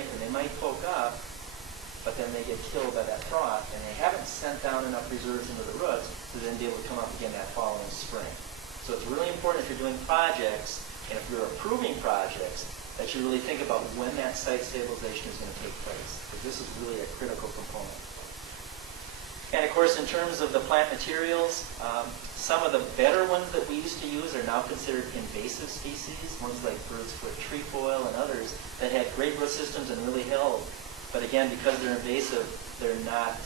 and they might poke up, but then they get killed by that frost, and they haven't sent down enough reserves into the roots to then be able to come up again that following spring. So it's really important if you're doing projects, and if you're approving projects, that you really think about when that site stabilization is going to take place, because this is really a critical component. And of course, in terms of the plant materials, some of the better ones that we used to use are now considered invasive species, ones like bird's foot trefoil and others that had great root systems and really held. But again, because they're invasive, they're not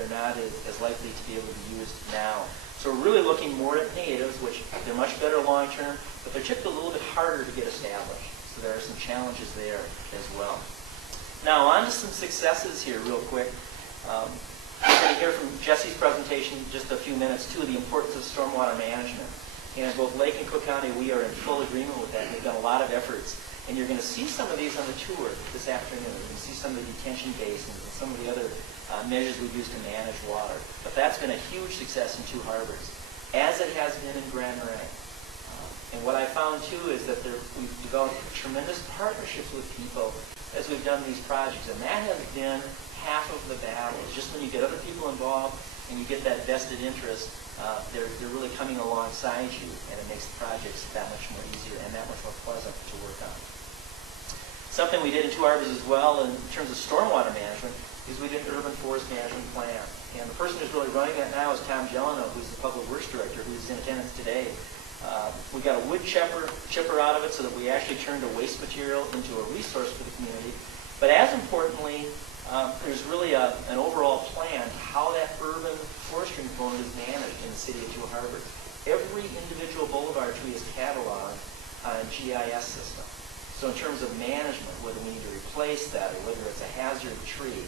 as likely to be able to be used now. So we're really looking more at natives, which they're much better long term, but they're typically a little bit harder to get established. So there are some challenges there as well. Now on to some successes here real quick. We're going to hear from Jesse's presentation in just a few minutes too, the importance of stormwater management. And in both Lake and Cook County, we are in full agreement with that. We've done a lot of efforts. And you're going to see some of these on the tour this afternoon. You're going to see some of the detention basins and some of the other measures we've used to manage water. But that's been a huge success in Two Harbors, as it has been in Grand Marais. And what I found too is that we've developed tremendous partnerships with people as we've done these projects. And that has been half of the battle. It's just when you get other people involved and you get that vested interest, they're really coming alongside you, and it makes the projects that much more easier and that much more pleasant to work on. Something we did in Two Harbors as well in terms of stormwater management is we did an urban forest management plan. And the person who's really running that now is Tom Gelano, who's the public works director, who's in attendance today. We got a wood chipper out of it so that we actually turned a waste material into a resource for the community. But as importantly, there's really an overall plan how that urban forestry component is managed in the city of Two Harbors. Every individual boulevard tree is cataloged on a GIS system. So in terms of management, whether we need to replace that or whether it's a hazard tree,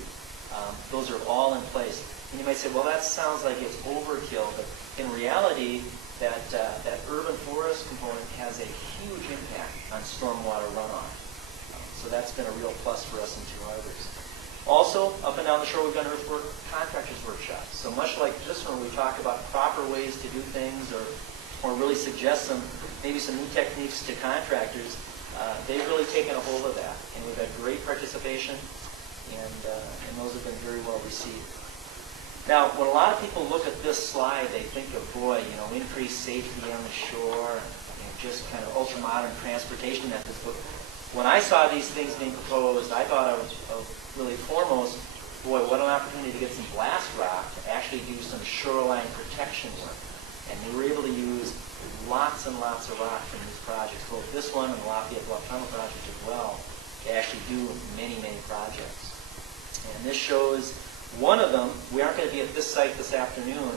those are all in place. And you might say, well, that sounds like it's overkill, but in reality, that urban forest component has a huge impact on stormwater runoff. So that's been a real plus for us in Two Harbors. Also, up and down the shore, we've done earthwork contractors workshops. So much like this one, we talk about proper ways to do things or really suggest maybe some new techniques to contractors. They've really taken a hold of that, and we've had great participation, and those have been very well received. Now, when a lot of people look at this slide, they think of, boy, increased safety on the shore, and just kind of ultra-modern transportation methods. But when I saw these things being proposed, I thought of really foremost, boy, what an opportunity to get some blast rock to actually do some shoreline protection work. And we were able to use lots and lots of rock from these projects, both this one and the Lafayette Bluff Tunnel project as well, to actually do many, many projects. And this shows one of them. We aren't going to be at this site this afternoon,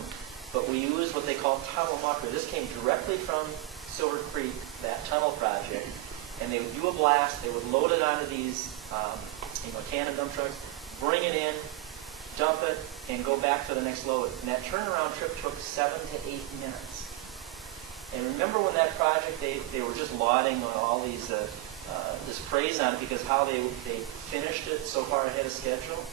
but we used what they call tunnel mucker. This came directly from Silver Creek, that tunnel project, and they would do a blast. They would load it onto these tandem dump trucks, bring it in, dump it, and go back for the next load. And that turnaround trip took 7 to 8 minutes. And remember when that project, they were just lauding all these this praise on it because how they finished it so far ahead of schedule?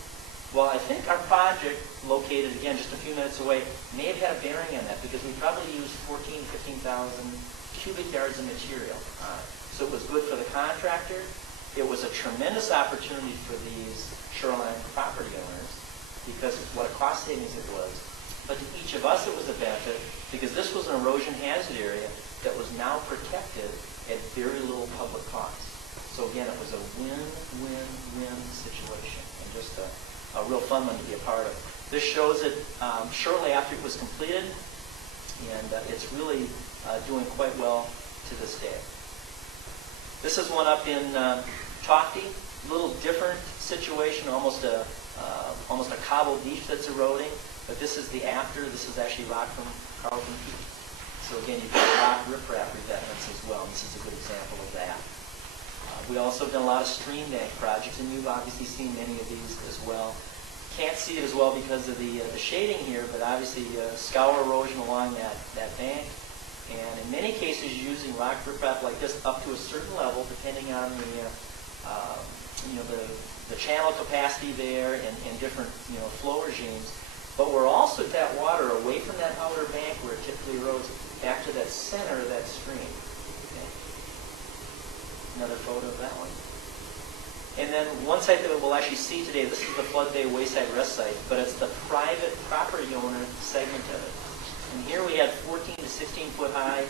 Well, I think our project, located again just a few minutes away, may have had a bearing on that because we probably used 14,000 to 15,000 cubic yards of material on it. So it was good for the contractor. It was a tremendous opportunity for these shoreline property owners because of what a cost savings it was. But to each of us it was a benefit because this was an erosion hazard area that was now protected at very little public cost. So again, it was a win-win-win situation and just a real fun one to be a part of. This shows it shortly after it was completed, and it's really doing quite well to this day. This is one up in Tofty, a little different situation, almost a cobble beach that's eroding, but this is the after. This is actually rock from Carlton Peak. So again, you've got rock riprap revetments as well, and this is a good example of that. We also have done a lot of stream bank projects, and you've obviously seen many of these as well. Can't see it as well because of the shading here, but obviously scour erosion along that bank. And in many cases, using rock riprap like this up to a certain level, depending on the channel capacity there and different flow regimes. But we're also that water away from that outer bank where it typically erodes back to that center of that stream. Okay. Another photo of that one. And then one site that we'll actually see today, this is the Flood Bay Wayside Rest Site, but it's the private property owner segment of it. And here we have 14 to 16 foot high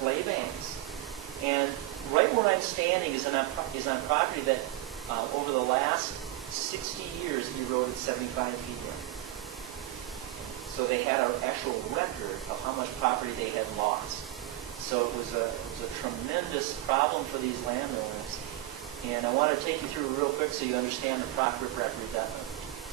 clay banks. And right where I'm standing is on property that over the last 60 years eroded 75 feet in. So they had an actual record of how much property they had lost. So it was a tremendous problem for these landowners. And I want to take you through real quick so you understand the proper riprap reduction.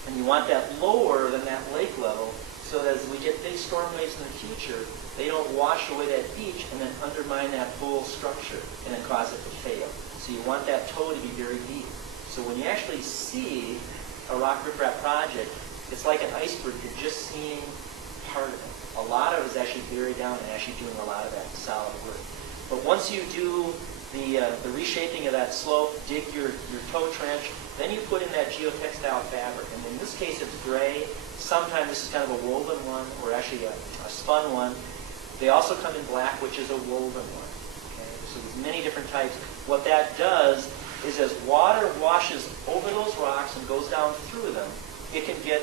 And you want that lower than that lake level so that as we get big storm waves in the future, they don't wash away that beach and then undermine that whole structure and then cause it to fail. So you want that toe to be very deep. So when you actually see a rock riprap project, it's like an iceberg. You're just seeing part of it. A lot of it is actually buried down and actually doing a lot of that solid work. But once you do the reshaping of that slope, dig your toe trench, then you put in that geotextile fabric. And in this case, it's gray. Sometimes this is kind of a woven one, or actually a spun one. They also come in black, which is a woven one. Okay? So there's many different types. What that does is as water washes over those rocks and goes down through them, it can get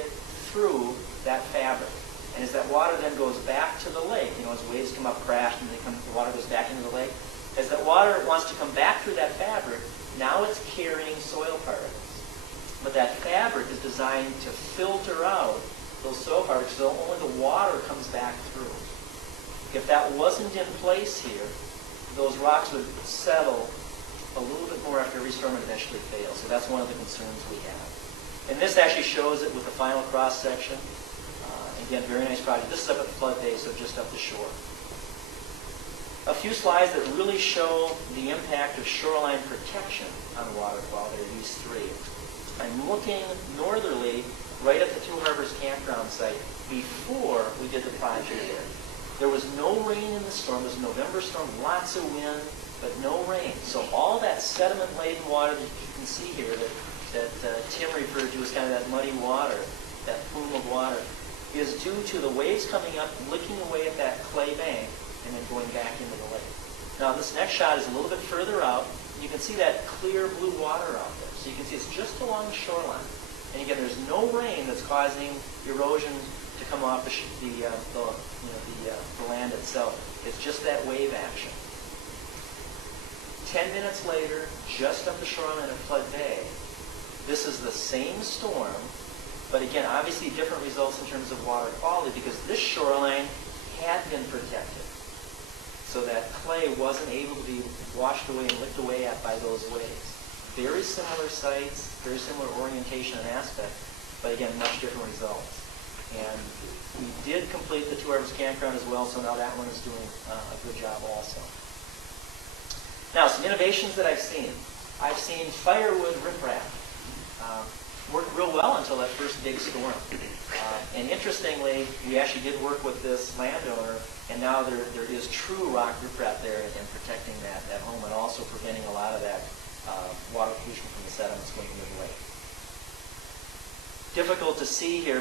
through that fabric. And as that water then goes back to the lake, as waves come up, crash, and the water goes back into the lake, as that water wants to come back through that fabric, now it's carrying soil particles. But that fabric is designed to filter out those soil particles so only the water comes back through. If that wasn't in place here, those rocks would settle a little bit more after every storm and eventually fail. So that's one of the concerns we have. And this actually shows it with the final cross section. Again, very nice project. This is up at Flood Bay, so just up the shore. A few slides that really show the impact of shoreline protection on water quality are these three. I'm looking northerly right at the Two Harbors campground site before we did the project there. There was no rain in the storm. It was a November storm, lots of wind, but no rain. So all that sediment-laden water that you can see here that Tim referred to as kind of that muddy water, that plume of water, is due to the waves coming up, licking away at that clay bank, and then going back into the lake. Now this next shot is a little bit further out. You can see that clear blue water out there. So you can see it's just along the shoreline. And again, there's no rain that's causing erosion to come off the land itself. It's just that wave action. 10 minutes later, just up the shoreline of Flood Bay, this is the same storm, but again, obviously different results in terms of water quality because this shoreline had been protected. So that clay wasn't able to be washed away and licked away at by those waves. Very similar sites, very similar orientation and aspect, but again, much different results. And we did complete the Two Harbors campground as well, so now that one is doing a good job also. Now, some innovations that I've seen. I've seen firewood riprap work real well until that first big storm. And interestingly, we actually did work with this landowner, and now there is true rock riprap there and protecting that home and also preventing a lot of that water pollution from the sediments going into the lake. Difficult to see here,